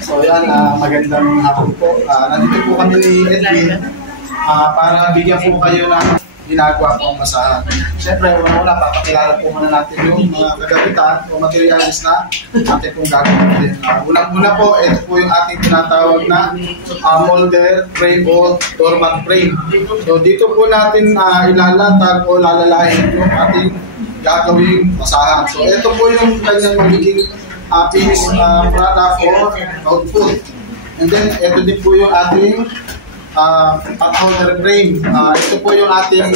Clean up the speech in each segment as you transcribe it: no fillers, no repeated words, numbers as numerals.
So yan, magandang hapon po. Nandito po kami ni Edwin para bigyan po kayo ng ginagawa pong masahan. Siyempre, una-una, papakilala po muna natin yung mga kagamitan o materialis na atin pong gagawin. Unang-una po, ito po yung ating tinatawag na molder frame o doormat frame. So dito po natin ilalatag o lalalahin yung ating gagawing masahan. So ito po yung kanyang magiging finished product or output. And then, ito din po yung ating holder frame. Ito po yung ating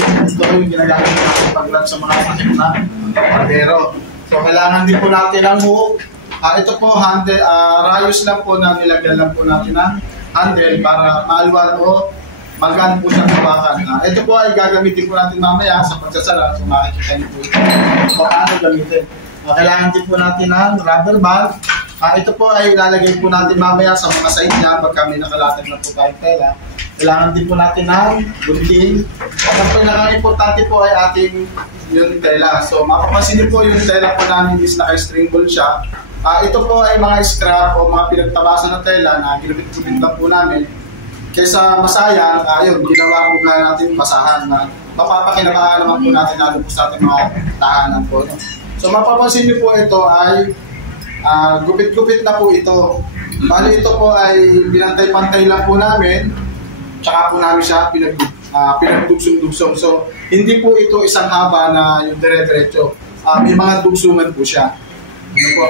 ginagamit natin pag-grab sa mga sakit na barbero. So, kailangan din po natin ang hook. Ito po, rayos lang po na nilagyan lang po natin ng handle para maluwal o magaan po siyang hawakan. Ito po ay gagamitin po natin mamaya sa pagsasara. So, makikita niyo po ito. So, paano gamitin? Kailangan din po natin ng rubber band. Ito po ay ilalagay po natin mamaya sa mga side niya pag kami nakalatag na po tayong tela. Kailangan din po natin ng gunding. At ang pinaka-importante po ay ating yung tela. So mapapansin niyo po yung tela po namin is naka-string ball siya. Ito po ay mga scrap o mga pinagtabasan ng tela na ginupit-gupit lang po namin. Kaysa masayang, yun, ginawa po na natin basahan na mapapakinabangan naman po natin lalo po sa ating mga tahanan po. No? So mapapansin niyo po ito ay gupit-gupit na po ito. Bali ito po ay binantay-pantay lang po namin. Tsaka po namin siya pinagdugsong-dugsong. So, hindi po ito isang haba na yung dire-diretso. May mga dugsungan po siya. Ano po?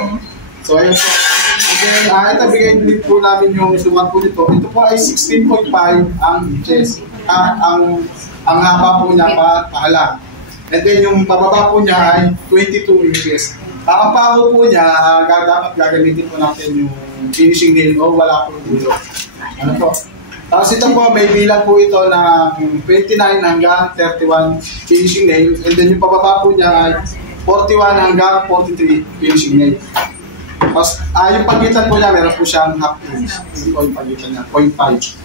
So, ayun po. And then, ito bigay din po namin yung sukat po nito. Ito po ay 16.5 ang inches. Ang haba po niya pahala. And then, yung pababa po niya ay 22 inches. Ang pako po niya, dapat gagamitin po natin yung finishing nail o wala po dulo. Ano po? Tapos ito po, may bilang po ito na 29 hanggang 31 finishing nail. And then yung pababa po niya ay 41 hanggang 43 finishing nail. Tapos yung pagitan po niya, meron po siyang half inch. Hindi po yung pagitan niya, 0.5.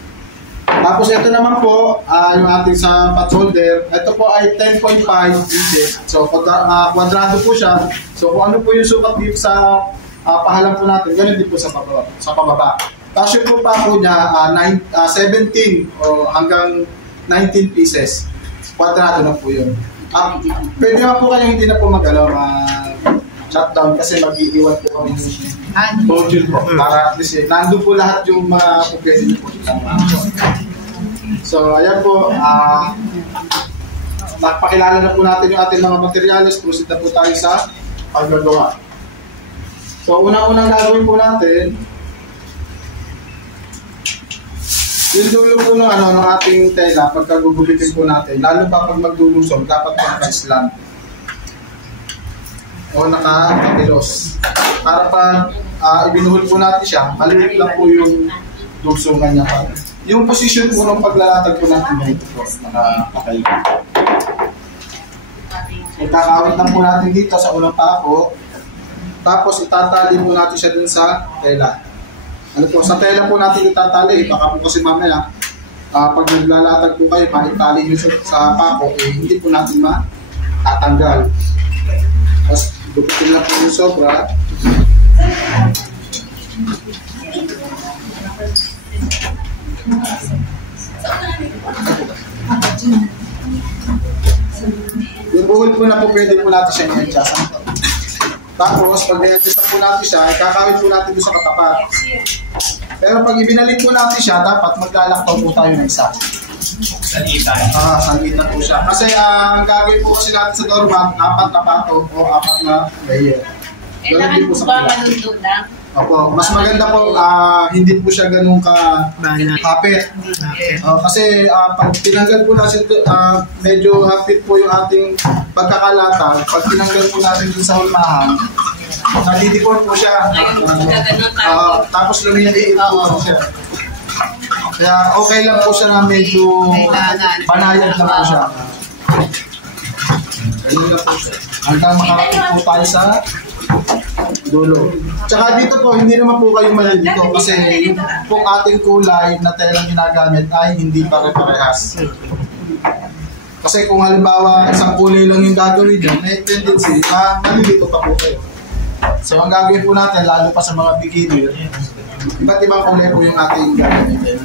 Tapos ito naman po, yung ating sa pot holder, ito po ay 10.5 inches. So kwadrado po siya. So kung ano po yung sukat dito sa pahalang po natin, ganun din po sa pababa. Tapos yung pa po niya, 17 o hanggang 19 pieces. Kwadrado na po yun. Pwede nga po kayo hindi na po shutdown kasi mag-iiwan po kami ng module po. Para at least nandun po lahat yung mga pupwede niyo po. So ayan po, napakilala na po natin yung ating mga materials. Proceed na po tayo sa paggagawa. So unang-unang gagawin po natin, yung dulo po ng ating tela, pagkagugupitin po natin, lalo pa pag magdulusong, dapat naka-slant o naka-katilos. Para pag ibinuhol po natin siya, maliit lang po yung dugsungan niya. Yung position po ng paglalatag po natin, ito po, nakapakay. Ikakawit lang po natin dito sa unang pako, tapos itatali po natin siya dun sa tela. Ano po, sa tela po natin itatali, baka po kasi mamaya, pag naglalatag po kayo, maitali nyo sa pako, hindi po natin matatanggal. Tapos, gupitin lang po yung sobra. Yung buhol po na po, pwede po natin siya i-adjust. Tapos, pag i-adjust po natin siya, kakawin po natin doon sa katapat. Pero pag ibinalik po natin siya, dapat maglalaktaw po tayo ng isa. Salitan. Salitan po siya. Kasi ang gagawin po kasi natin sa doormat, 4 na pato o 4 na layer. Kailangan po ba malundog na? Opo, mas maganda po, hindi po siya ganun ka-hapit. Kasi pag tinanggal po natin, medyo hapit po yung ating pagkakalatag. Pag tinanggal po natin dun sa hulmahan, nadidipon po siya. Tapos lumiliit po siya. Kaya okay lang po siya na medyo banayad na po siya. Ganyan na po siya. Hanggang makarating po tayo sa dulo. Tsaka dito po, hindi naman po kayo malilito kasi yung pong ating kulay na telang ginagamit ay hindi pare-parehas. Kasi kung halimbawa isang kulay lang yung gagawin dyan, may tendency na malilito pa po kayo. So ang gagawin po natin, lalo pa sa mga beginner, iba't ibang kulay po yung ating gagamitin.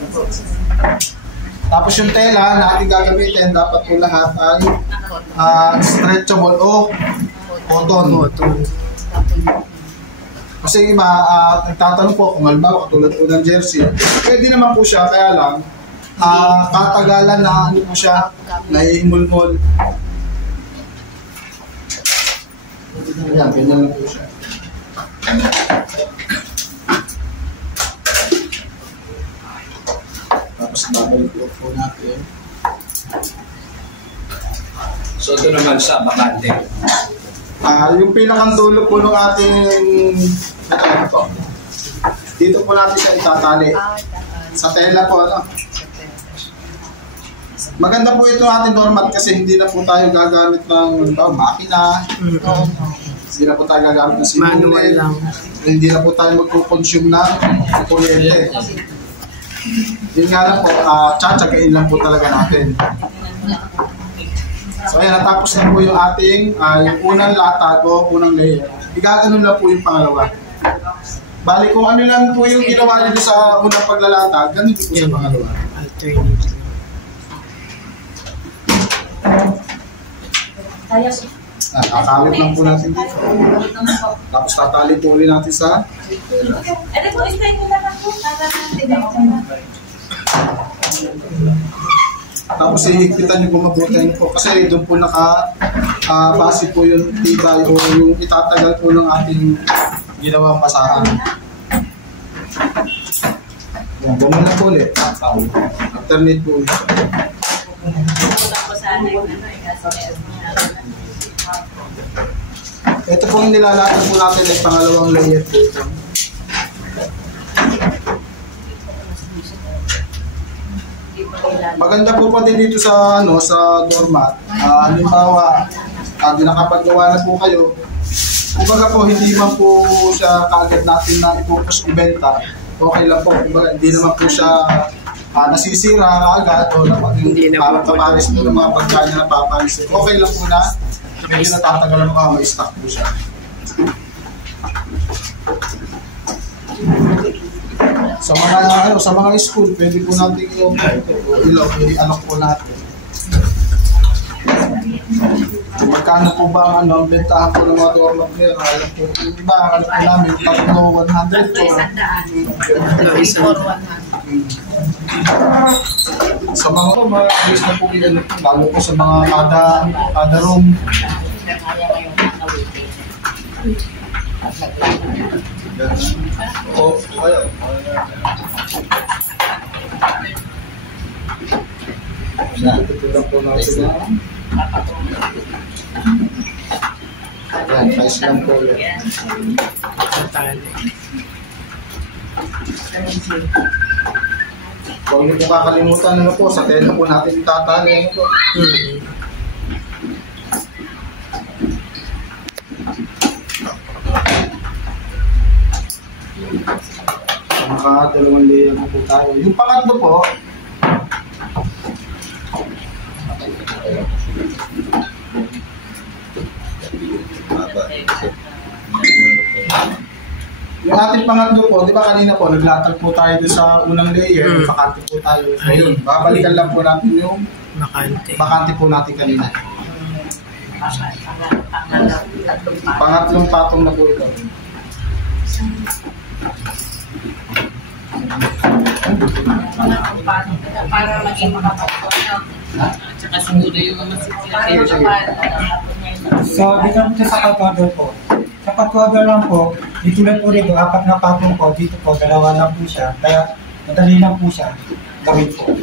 Tapos yung tela na ating gagamitin, dapat po lahat ay stretchable o cotton. Kasi iba, nagtatanong po kung halimbawa katulad po ng jersey, pwede naman po siya, kaya lang, katagalan na ano po siya, nahihimulmol. Ayan, ganyan lang po siya. Tapos babalik po natin. So ito naman sa bakante. Yung pinakang dulo po ng ating ano po. Dito po natin siya itatali. Sa tela po, ano. Maganda po ito ating doormat kasi hindi na po tayo gagamit ng makina. Hindi na po tayo gagamit ng simulan. Hindi na po tayo magpo-consume ng kuryente. Yun nga lang po, tsatsagain lang po talaga natin. So ayan, natapos na po yung ating yung unang latag o unang layer. Igaganon lang po yung pangalawa. Bali kung ano lang po yung ginawa nito sa unang paglalatag, ganun po sa pangalawa. Alternate. Kakawit lang po natin dito. Tapos tatali po ulit natin sa tapos ihigpitan yung bumabutin po kasi doon po base po yung tibay o yung itatagal po ng ating ginawang pasahan. Yan, bumula na po ulit. Alternate po ulit. Ito po yung nilalatan po natin ay pangalawang layer po ito. Maganda po pa din dito sa sa doormat. Halimbawa, nakapagawa na po kayo. Kumbaga po hindi man po siya kaagad natin na ipupos ibenta. Okay lang po. Kumbaga hindi naman po siya nasisira agad o parang kaparis po ng mga pagkain na napapalis. Okay lang po na medyo natatagalan mo may stock po siya. Sa mga school, pwede po natin i-alok po natin. Magkano po ba ang bentahan po ng mga doormat nila? Alam po, yung iba, alam po namin, tatlo 100 po. Sa mga ayos na po yun, lalo po sa mga kada room. Ayaw. Tutulang po natin na. Ayan, nice lang po yan. Huwag niyo po kakalimutan po, sa tela po natin itatali. Dalawang layer na po tayo. Yung pangatlo po, yung ating pangatlo po, di ba kanina po, naglatag po tayo sa unang layer, bakante po tayo. Ayun, babalikan lang po natin yung bakante po natin kanina. Pangatlong patong na po ito. Para maging makapagpuan. Tsaka siguro yung So, dito po sa patwader po. Sa patwader lang po, dito lang po rito, 4 na patong po, dito po, 2 lang po siya. Kaya, madali lang po siya gawin po.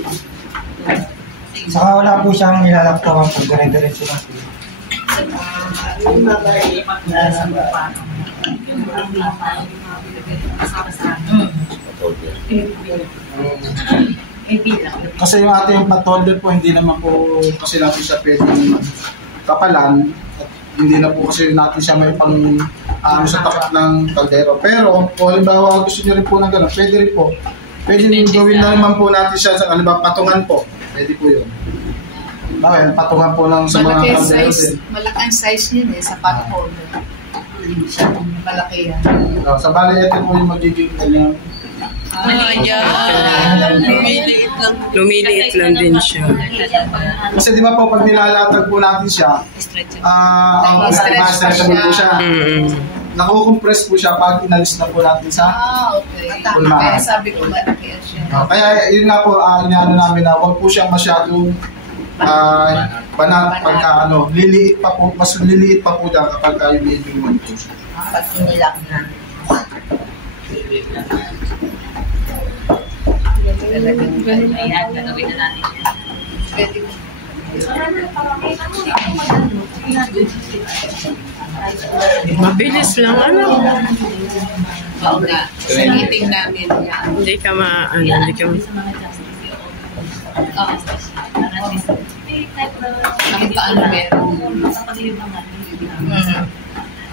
Saka wala po siyang nilalaktawan po, dire-diretso lang po. Kasi yung ating patolder po, hindi naman po kasi natin siya pwedeng kapalan at hindi na po kasi natin siya may pang sa takip ng kaldero. Pero kung halimbawa gusto nyo rin po ng gano'n, pwede rin po. Pwede rin gawin na naman po natin siya sa halimbawa patungan po. Pwede po yun. Bakit? Patungan po lang sa mga kaldero din. Malaking size yun sa pot holder. Malaki yan. Sa bali, ito po yung magiging kanyang Lumiliit lang din siya. kasi di ba po, pag nilalatag po natin siya, stretchable po siya. Nakukompress po siya pag inalis na po natin sa Okay. Kaya sabi ko malaki siya. kaya yun nga po, inaano namin na huwag po siyang masyadong banat pagka liliit pa po, mas liliit pa po dyan kapag yung medyo naman po siya. Pag sinilak na. Ayan, gagawin na natin. Pwede mo. Mabilis lang, ano? Oo nga. Sa meeting namin yan. Hindi ka hindi ka Kahit paano meron.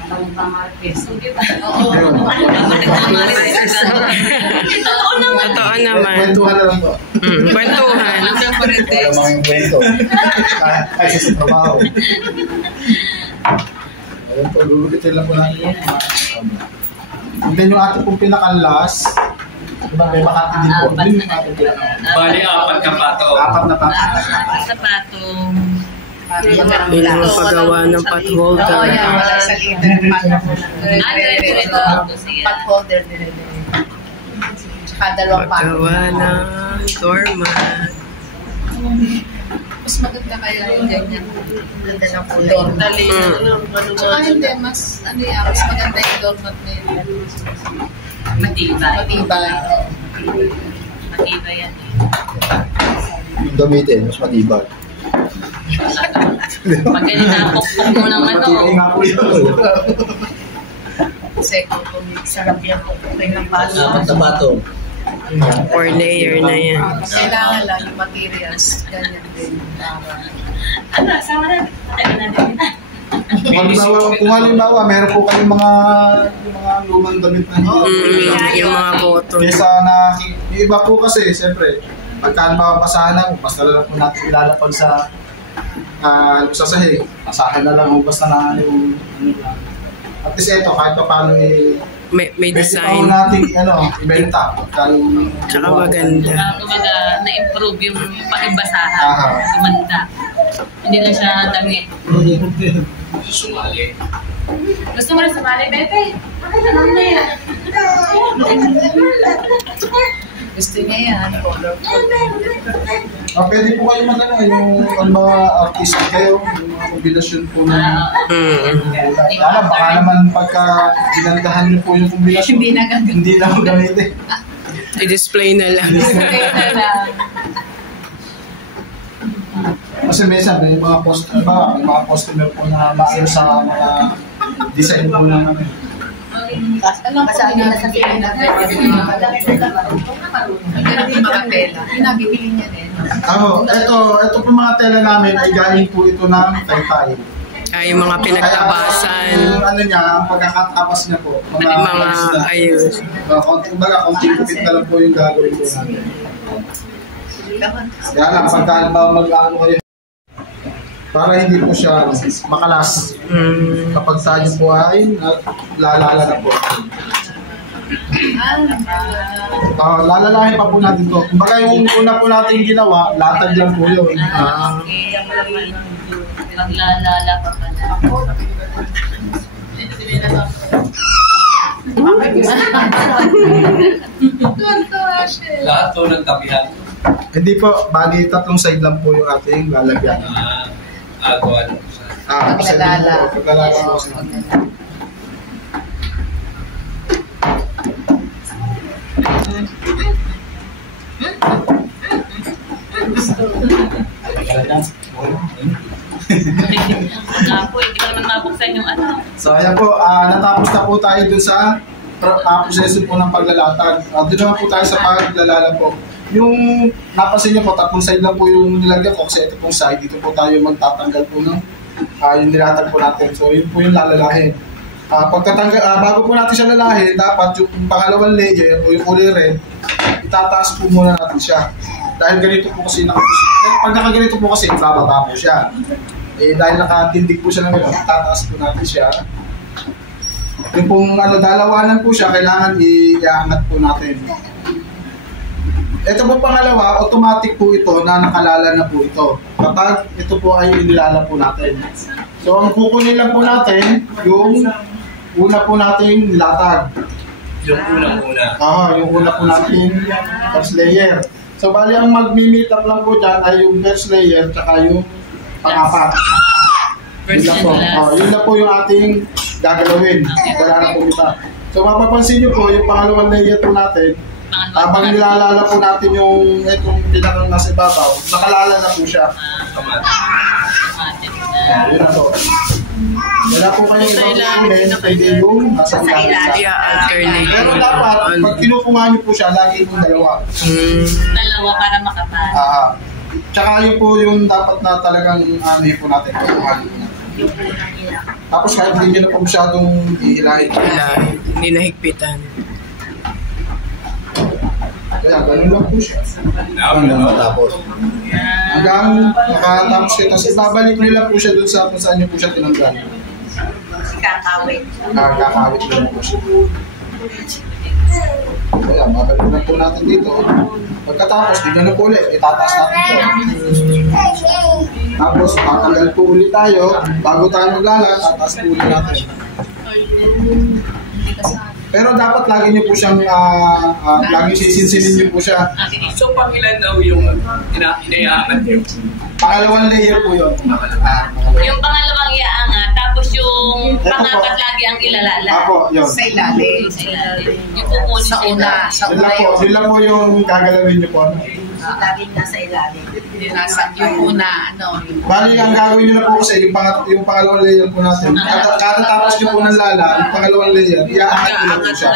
Totoo naman. Kwentuhan na lang po. Kwentuhan. Wala mga kwento. Kasi sa trabaho. Ayun po, lulubitin lang po natin yung and then yung ating pong pinakalas, diba may Makati din po. Yun yung ating pinakalas. Bali, 4 kapato. 4 na pato. Sapatong. Yun ang paggawa ng pot holder. Oo, yan. Wala sa liter. Pot holder din. Tsaka dalawang pot. Paggawa ng doormat. Mas maganda kaya yung ganyan. Ganda ng kulay. Dali. Tsaka hindi, mas mas maganda yung doormat na yun. Matibay. Matibay yan. Yung gamitin, mas matibay. Pag ganyan nakakukuk mo ng Matibay nga po yun. Seko, sarap yan. Ng baso. 4 kapato. 4 layer na yan. Kailangan lang yung materials. Ganyan din. Sama na. Kung halimbawa, meron po kayong mga lumang damit na Yung mga cotton. kesa na, yung iba po kasi, siyempre, pagka mapapasahan na, basta lang po natin ilalapag sa sahig. Pasahan na lang, basta na yung at least ito, kahit pa paano May design. Pwede pa natin, ibenta. Tsaka maganda. Kumbaga, na-improve yung pag-ibasahan. Gumanda. Hindi lang siya damit. Sumali. Gusto mo rin sumali, Bebe? Ano na yan? Gusto niya yan. Pwede po kayo yung mga artist kayo, yung mga kombinasyon po na baka naman pagka ginandahan niyo po yung kombinasyon, hindi na ako gamitin. I-display na lang. Kasi minsan may mga customer po na maayos sa mga design po na Kasali na sa tingin na mga tela. Pinabibili niya din. Ito po mga tela namin ay galing po ito ng Taytay. Yung mga pinagtabasan. Ang pagkakatabas niya po. Mga ayos. Kumbaga, konti-kupit na lang po yung gagawin po namin. Kaya lang, pagka mag-ano kayo, para hindi po siya makalas. Kapag tayo po ay lalala na po. Lalalahin pa po natin to. Kumbaga yung una po natin ginawa, latag lang po yun. Maglalala pa ka na. Lahat po ng tabihan. Hindi po, bali 3 side lang po yung ating lalagyan. Agawan. Paglalala. Paglalala po siya. Ako, hindi ko naman mabuksan yung ano. So ayan po, natapos na po tayo dun sa proseso po ng paglalatag. Doon naman po tayo sa paglalala po. Yung napansin niyo po, 3 side lang po yung nilagyan ko kasi ito pong side, dito po tayo magtatanggal po ng yung nilatag po natin. So yun po yung lalalahin. Bago po natin siya lalahin, dapat yung pangalawang layer, yung kulay red, itataas po muna natin siya. Dahil ganito po kasi pag nakaganito po kasi, bababa po siya. Dahil nakatindig po siya ng gano'n, itataas po natin siya. Yung pong dalawanan po siya, kailangan i-aangat po natin. Ito po pangalawa, automatic po ito na nakalala na po ito. Kapag ito po ay inilala po natin. So ang kukunin lang po natin, yung una po nating nilatag. Yung unang-una. Yung una po nating first layer. So bali ang mag-meet up lang po dyan ay yung first layer tsaka yung pang-apat. First and last. Yun na po yung ating gagalawin. Wala na po iba. So mapapansin nyo po, yung pangalawang layer po natin, habang nilalala po natin yung itong pinakang nasa ibabaw, nakalala na po siya. Yun na po. Wala po kanyang ibang pwede yung nasa ilalim. Alternate. Pero dapat, pag kinukuha nyo po siya, lagi yung dalawa. Dalawa para makapal. Tsaka yun po yung dapat na talagang po natin. Kukuha nyo po natin. Tapos kahit hindi nyo na po masyadong ihilahin. Hindi nahigpitan. Kaya ganun lang po siya. Hanggang matapos. Hanggang makatapos kayo. Tapos ibabalik nila po siya dun sa kung saan nyo po siya tinanggal. Kakawit. Kakawit nila po siya. Kaya babalik lang po natin dito. Pagkatapos, di na po ulit. Itataas natin po. Tapos, tatanggal po ulit tayo. Bago tayo maglala, tataas po ulit natin. Pero dapat lagi niyo po siyang, lagi sisinsinin niyo po siya. So, pang ilan daw yung inaiangat niyo? Pangalawang layer po yun. Yung pangalawang iaangat, tapos yung pangapat lagi ang ilalala. Ako, yun. Sa ilalim. Yung kukunin Sa una. Sa Yun una lang po, yun lang po yung gagalawin niyo po. Laging nasa ilalim. Yung una, Bali, ang gagawin nyo na po kasi, yung pangalawang layer po natin, kada tapos nyo po ng lala, yung pangalawang layer, iaangat nyo na po siya.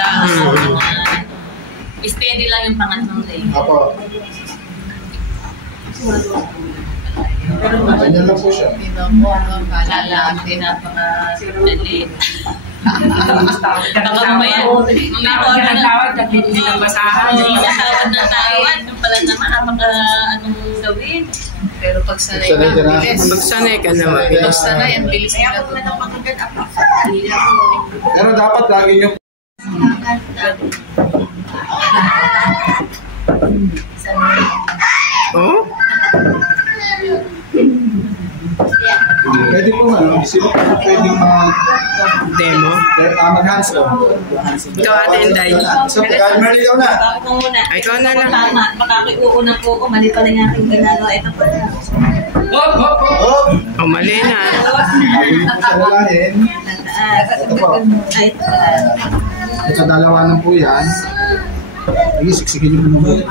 Steady lang yung pangatlong layer. Apo. Ganyan lang po siya. Lalaki, napaka-dali. Baka mamaya, mamaya ng tawad at hindi na basahan. Hindi na tawad ng tawad. Yung pala naman, anong gawin? Pero pag sanay Sanay ka na. ang bilis. Pag sanay ka naman. Pag sanay, ang bilis nila. Pero dapat lagi nyo Oh? pwede po sino po pwede Demo? mag-hands on. Ikaw, Ate Inday. So, Mary, ikaw na. Ako muna. Ay, ikaw na lang. Tama, makakiuunang po ako. Mali pala yung aking ginagawa. Ito pala. Hop, hop, hop! Oh! Mali na. Ayun po sa lalahin. Ito po. Ay, ito pala. Ito dalawa na po yan. Sige, siksikin nyo po muna.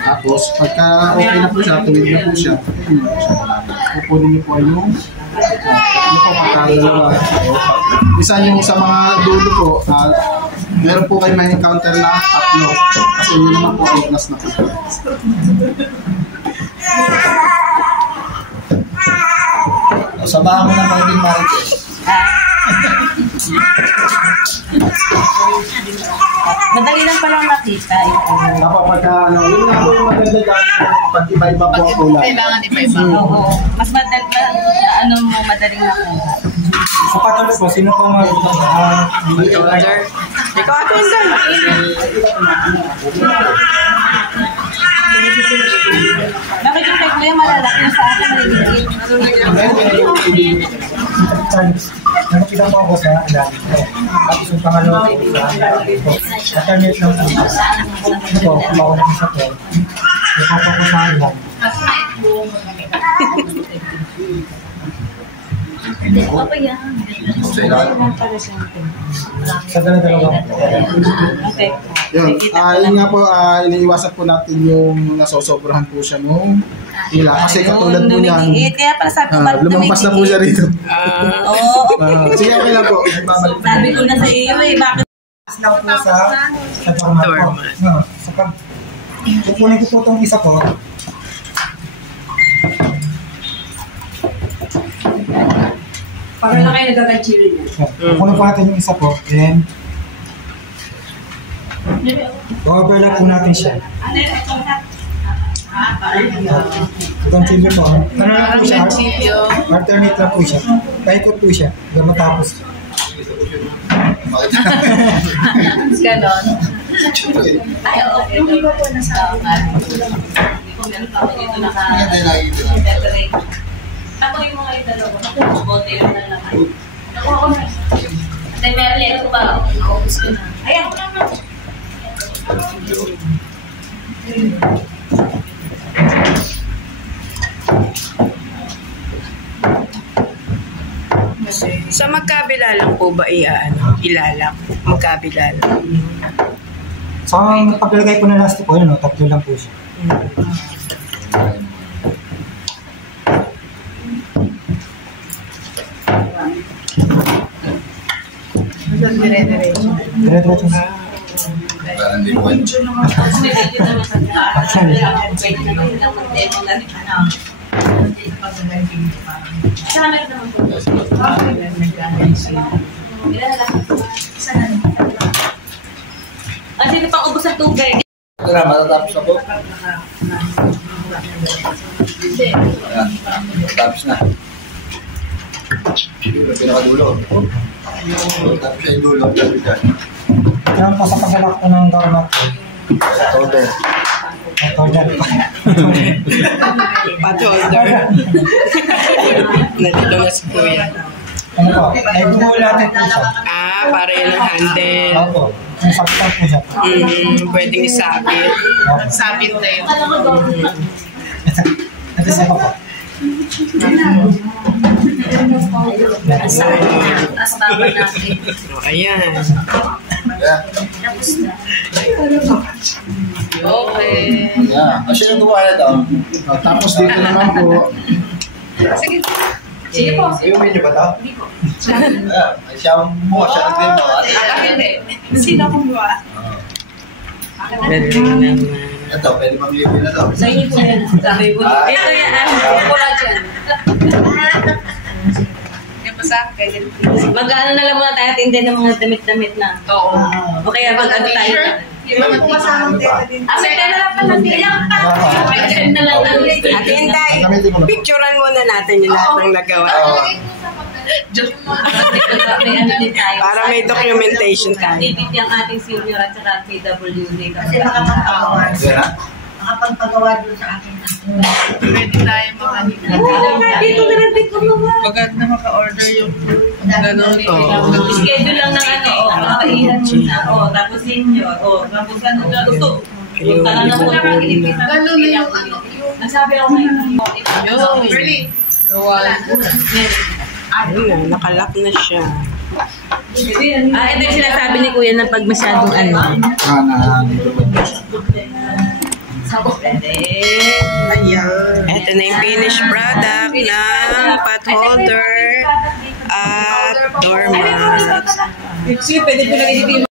Tapos, pagka okay na po siya, tuwid na po siya, pupunin niyo po yung pagkakalawa. Isa yung sa mga dulo po, meron po kayo may encounter na tatlo. Kasi yun naman po ay plus na po. Sabahan mo na mga din Marites. Madali lang palang makita. Pagka, yun nga po yung maganda dyan, pag iba-iba po ang kulay. Kailangan iba-iba. Oo. Mas madaling makuha. Sa patuloy po, sino po Ikaw, Ate Inday. Bakit yung peg mo yung malalaki yung sa akin maliliit? Nakikita po ako sa alalim ko. Tapos yung pangalawa po sa alalim ko. Alternate lang po. Ito po, kung ako nakisa po, nakapa ko sa alalim. Apa yan? Sa dalawa po. Okay. Yun, yun nga po, iniiwasan po natin yung nasosobrahan po siya nung ila. Kasi katulad po niyan, Kaya pala sabi ko, lumampas na po siya rito. Oo. Sige, okay lang po. Babalik po. Sabi ko na sa iyo eh, bakit? Lang po sa dormat po. Sa pag kukunin ko po itong isa po. Para na kayo nagagachiri niya. Kukunin po natin yung isa po. Then, overlap po natin siya. Concealer po. Ano lang po siya? Ganchillo. Alternate lang po siya. Paikot po siya. Hanggang matapos. Ganon. Ay, okay. Hindi ko po nasa hindi ko meron pa ako dito naka-separate. Ako yung mga yung dalawa. Ako, bote yun na naman. Nakuha ko na. At meron ito ba? Naubos ko na. Ayan ko naman. Sa magkabila lang po ba ilalak? Magkabila lang. So, ang paglagay po ng elastic po, yun, tatlo lang po siya. Dire-diretso siya. Parang di ko. Tapos may video naman sa pwede naman yung demo na rin. Saan naman po? Kasi ito pang ubos ng tubig. Ito na, matatapos na po. Ayan, matatapos na. Ito pinakadulo. Tapos siya yung dulo. Ito naman po sa paglalak po ng doormat po. Total. Total. Patholder. Nandito na si Kuya. Ano po? Ay, buo natin po siya. Para yun ang handle. Opo. Yung saktan po siya. Pwedeng isabit. Sabit na yun. Ito siya pa po. As baba natin. Ayan. Okay. Yeah. Kasi yung gawa na ito. Tapos dito naman po. Sige po. Ayun niyo ba ito? Hindi po. Siya mo, siya ang din mo. Hindi. Sino kumuha? Galing naman. Ito, pwede mamili na ito. Sa inyo po yan. Sabi po. Ito yan. Wala dyan. Yung pa sa akin. Mag-ano na lang muna tayo tindi ng mga damit-damit na. Oo. O kaya mag-ano tayo. Yung mga pumasama din. May tela lang pa natin. May send na lang ng list. Ate Inday, picturean muna natin yung lahat ng nagawa. Joke mo. May ano din tayo. Para may documentation tayo. Activity ang ating senior at saka PWD. Kasi makapagpagawa. Yan ha? Makapagpagawa doon sa akin. Pwede tayo mga Dito na lang dito mga. Pagkat na maka-order yung gano'n. Schedule lang ng ano. Kapaihan muna. Tapos senior. Tapos ano na gusto. Punta ka na muna. Gano'n na yung ano. Nasabi ako ngayon. Yung early. Ayun na, nakalak na siya. Ito yung sinasabi ni Kuya na pag masyadong ano. Ito na yung finished product ng pot holder at doormat. Sige, pwede ko lang